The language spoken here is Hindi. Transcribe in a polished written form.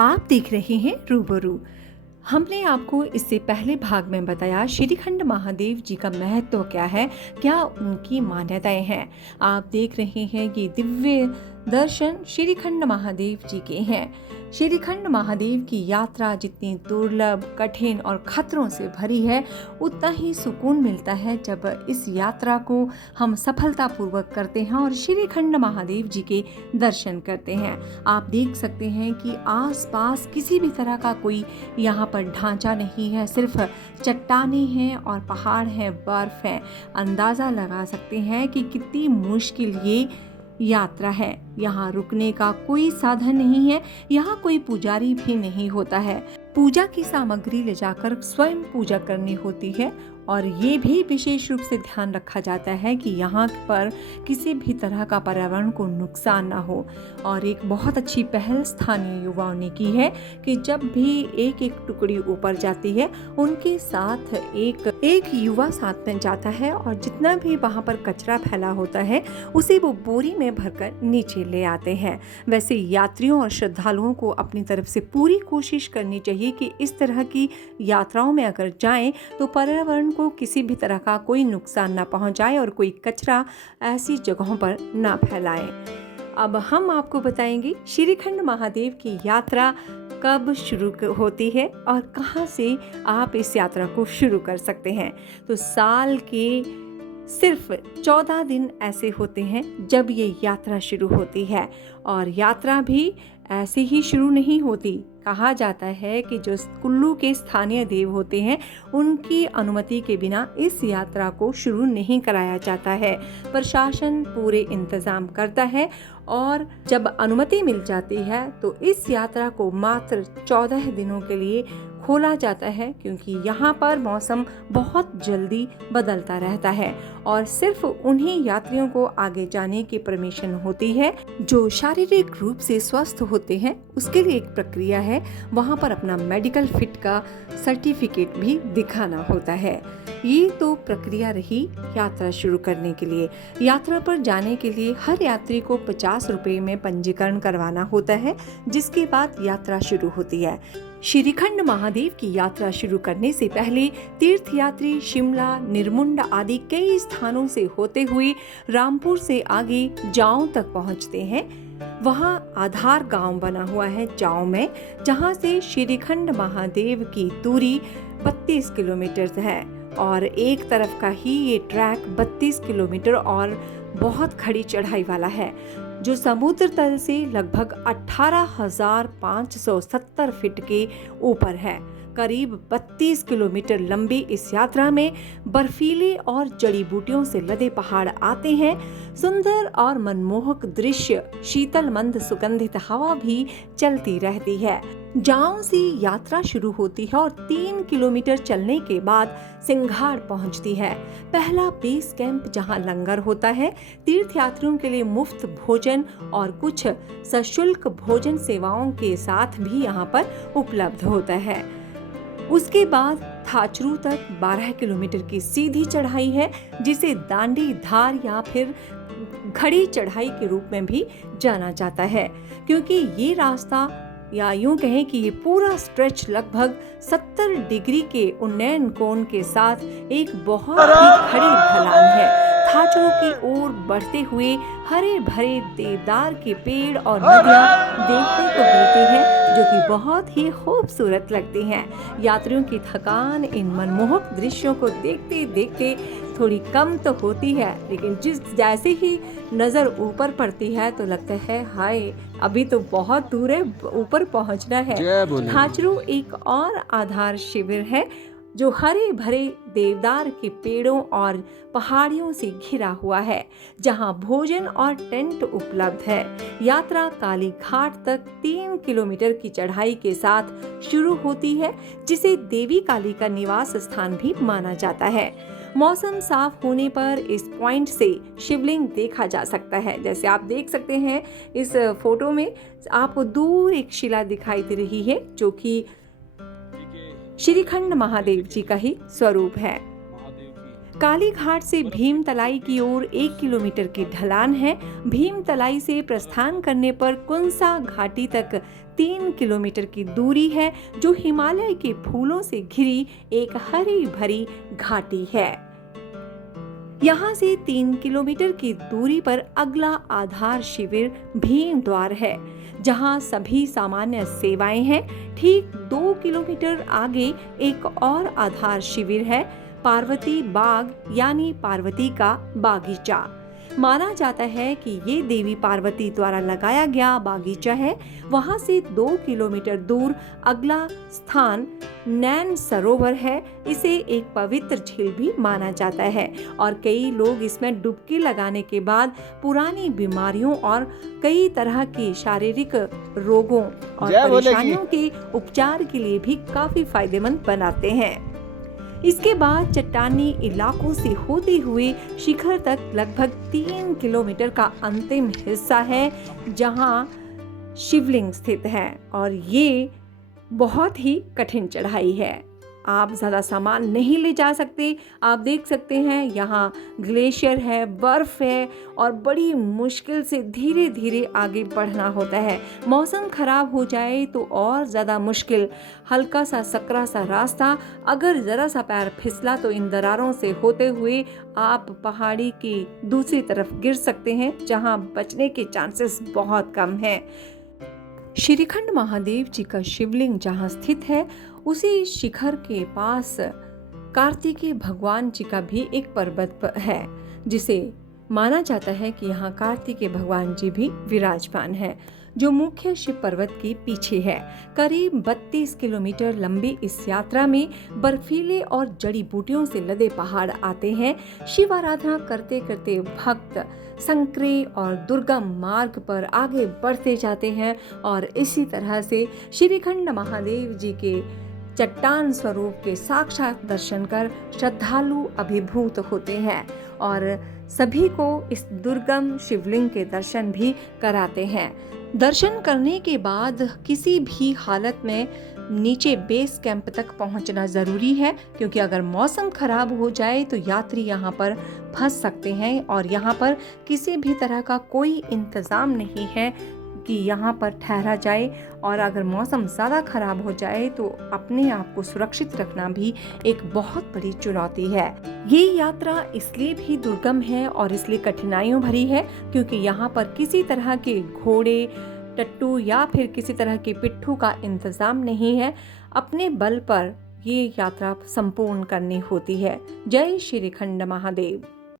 आप देख रहे हैं रूबरू। हमने आपको इससे पहले भाग में बताया श्रीखंड महादेव जी का महत्व क्या है, क्या उनकी मान्यताएं हैं। आप देख रहे हैं ये दिव्य दर्शन श्रीखंड महादेव जी के हैं। श्रीखंड महादेव की यात्रा जितनी दुर्लभ, कठिन और खतरों से भरी है, उतना ही सुकून मिलता है जब इस यात्रा को हम सफलतापूर्वक करते हैं और श्रीखंड महादेव जी के दर्शन करते हैं। आप देख सकते हैं कि आसपास किसी भी तरह का कोई यहाँ पर ढांचा नहीं है, सिर्फ चट्टानें हैं और पहाड़ हैं, बर्फ है। अंदाज़ा लगा सकते हैं कि कितनी मुश्किल ये यात्रा है। यहाँ रुकने का कोई साधन नहीं है, यहाँ कोई पुजारी भी नहीं होता है। पूजा की सामग्री ले जाकर स्वयं पूजा करनी होती है और ये भी विशेष रूप से ध्यान रखा जाता है कि यहाँ पर किसी भी तरह का पर्यावरण को नुकसान ना हो। और एक बहुत अच्छी पहल स्थानीय युवाओं ने की है कि जब भी एक एक टुकड़ी ऊपर जाती है, उनके साथ एक युवा साथ में जाता है और जितना भी वहाँ पर कचरा फैला होता है उसे वो बोरी में भरकर नीचे ले आते हैं। वैसे यात्रियों और श्रद्धालुओं को अपनी तरफ से पूरी कोशिश करनी चाहिए कि इस तरह की यात्राओं में अगर जाएं तो पर्यावरण को किसी भी तरह का कोई नुकसान ना पहुंचाए और कोई कचरा ऐसी जगहों पर ना फैलाएं। अब हम आपको बताएंगे श्रीखंड महादेव की यात्रा कब शुरू होती है और कहां से आप इस यात्रा को शुरू कर सकते हैं। तो साल के सिर्फ 14 दिन ऐसे होते हैं जब ये यात्रा शुरू होती है और यात्रा भी ऐसे ही शुरू नहीं होती। कहा जाता है कि जो कुल्लू के स्थानीय देव होते हैं, उनकी अनुमति के बिना इस यात्रा को शुरू नहीं कराया जाता है। प्रशासन पूरे इंतजाम करता है और जब अनुमति मिल जाती है तो इस यात्रा को मात्र 14 दिनों के लिए खोला जाता है, क्योंकि यहाँ पर मौसम बहुत जल्दी बदलता रहता है और सिर्फ उन्हीं यात्रियों को आगे जाने की परमिशन होती है जो शारीरिक रूप से स्वस्थ होते हैं। उसके लिए एक प्रक्रिया है, वहाँ पर अपना मेडिकल फिट का सर्टिफिकेट भी दिखाना होता है। ये तो प्रक्रिया रही यात्रा शुरू करने के लिए। यात्रा पर जाने के लिए हर यात्री को 50 रुपए में पंजीकरण करवाना होता है, जिसके बाद यात्रा शुरू होती है। श्रीखंड महादेव की यात्रा शुरू करने से पहले तीर्थयात्री शिमला, निर्मुंड आदि कई स्थानों से होते हुए रामपुर से आगे जाओ तक पहुंचते हैं। वहां आधार गांव बना हुआ है जाओ में, जहां से श्रीखंड महादेव की दूरी 32 किलोमीटर है और एक तरफ का ही ये ट्रैक 32 किलोमीटर और बहुत खड़ी चढ़ाई वाला है, जो समुद्र तल से लगभग 18,570 फीट के ऊपर है। करीब 32 किलोमीटर लंबी इस यात्रा में बर्फीले और जड़ी बूटियों से लदे पहाड़ आते हैं। सुंदर और मनमोहक दृश्य, शीतल मंद सुगंधित हवा भी चलती रहती है। जाओ से यात्रा शुरू होती है और 3 किलोमीटर चलने के बाद सिंघाड़ पहुंचती है, पहला बेस कैंप जहां लंगर होता है। तीर्थयात्रियों के लिए मुफ्त भोजन और कुछ सशुल्क भोजन सेवाओं के साथ भी यहां पर उपलब्ध होता है। उसके बाद थाचरू तक 12 किलोमीटर की सीधी चढ़ाई है, जिसे दांडी धार या फिर घड़ी चढ़ाई के रूप में भी जाना जाता है, क्योंकि ये रास्ता या यूं कहें कि ये पूरा स्ट्रेच लगभग 70 डिग्री के उन्नयन कोण के साथ एक बहुत ही खड़ी ढलान है। थाचरू की ओर बढ़ते हुए हरे भरे देवदार के पेड़ और नदियां देखने को मिलती हैं, जो कि बहुत ही खूबसूरत लगती हैं। यात्रियों की थकान इन मनमोहक दृश्यों को देखते देखते थोड़ी कम तो होती है, लेकिन जैसे ही नजर ऊपर पड़ती है तो लगता है हाय, अभी तो बहुत दूर है, ऊपर पहुंचना है। थाचरू एक और आधार शिविर है जो हरे भरे देवदार के पेड़ों और पहाड़ियों से घिरा हुआ है, जहां भोजन और टेंट उपलब्ध है। यात्रा काली घाट तक 3 किलोमीटर की चढ़ाई के साथ शुरू होती है, जिसे देवी काली का निवास स्थान भी माना जाता है। मौसम साफ होने पर इस पॉइंट से शिवलिंग देखा जा सकता है। जैसे आप देख सकते हैं इस फोटो में, आपको दूर एक शिला दिखाई दे रही है, जो कि श्रीखंड महादेव जी का ही स्वरूप है। काली घाट से भीम तलाई की ओर 1 किलोमीटर की ढलान है। भीम तलाई से प्रस्थान करने पर कुंसा घाटी तक 3 किलोमीटर की दूरी है, जो हिमालय के फूलों से घिरी एक हरी भरी घाटी है। यहाँ से 3 किलोमीटर की दूरी पर अगला आधार शिविर भीम द्वार है, जहाँ सभी सामान्य सेवाएं हैं। ठीक 2 किलोमीटर आगे एक और आधार शिविर है, पार्वती बाग यानी पार्वती का बागीचा। माना जाता है कि ये देवी पार्वती द्वारा लगाया गया बागीचा है। वहां से 2 किलोमीटर दूर अगला स्थान नैन सरोवर है। इसे एक पवित्र झील भी माना जाता है और कई लोग इसमें डुबकी लगाने के बाद पुरानी बीमारियों और कई तरह के शारीरिक रोगों और परेशानियों के उपचार के लिए भी काफी फायदेमंद बनाते हैं। इसके बाद चट्टानी इलाकों से होते हुए शिखर तक लगभग 3 किलोमीटर का अंतिम हिस्सा है, जहां शिवलिंग स्थित है और ये बहुत ही कठिन चढ़ाई है। आप ज़्यादा सामान नहीं ले जा सकते। आप देख सकते हैं यहाँ ग्लेशियर है, बर्फ है और बड़ी मुश्किल से धीरे धीरे आगे बढ़ना होता है। मौसम खराब हो जाए तो और ज़्यादा मुश्किल। हल्का सा सकरा सा रास्ता, अगर ज़रा सा पैर फिसला तो इन दरारों से होते हुए आप पहाड़ी की दूसरी तरफ गिर सकते हैं, जहाँ बचने के चांसेस बहुत कम हैं। श्रीखंड महादेव जी का शिवलिंग जहाँ स्थित है, उसी शिखर के पास कार्तिकेय भगवान जी का भी एक पर्वत है, जिसे माना जाता है कि यहाँ कार्तिकेय भगवान जी भी विराजमान है, जो मुख्य शिव पर्वत के पीछे है। करीब 32 किलोमीटर लंबी इस यात्रा में बर्फीले और जड़ी बूटियों से लदे पहाड़ आते हैं। शिव आराधना करते करते भक्त संकरे और दुर्गम मार्ग पर आगे बढ़ते जाते हैं और इसी तरह से श्रीखंड महादेव जी के चट्टान स्वरूप के साक्षात दर्शन कर श्रद्धालु अभिभूत होते हैं और सभी को इस दुर्गम शिवलिंग के दर्शन भी कराते हैं। दर्शन करने के बाद किसी भी हालत में नीचे बेस कैंप तक पहुंचना जरूरी है, क्योंकि अगर मौसम खराब हो जाए तो यात्री यहां पर फंस सकते हैं और यहां पर किसी भी तरह का कोई इंतजाम नहीं है कि यहाँ पर ठहरा जाए। और अगर मौसम ज़्यादा खराब हो जाए तो अपने आप को सुरक्षित रखना भी एक बहुत बड़ी चुनौती है। ये यात्रा इसलिए भी दुर्गम है और इसलिए कठिनाइयों भरी है क्योंकि यहाँ पर किसी तरह के घोड़े, टट्टू या फिर किसी तरह के पिट्ठू का इंतजाम नहीं है। अपने बल पर ये यात्रा संपूर्ण करनी होती है। जय श्रीखंड महादेव।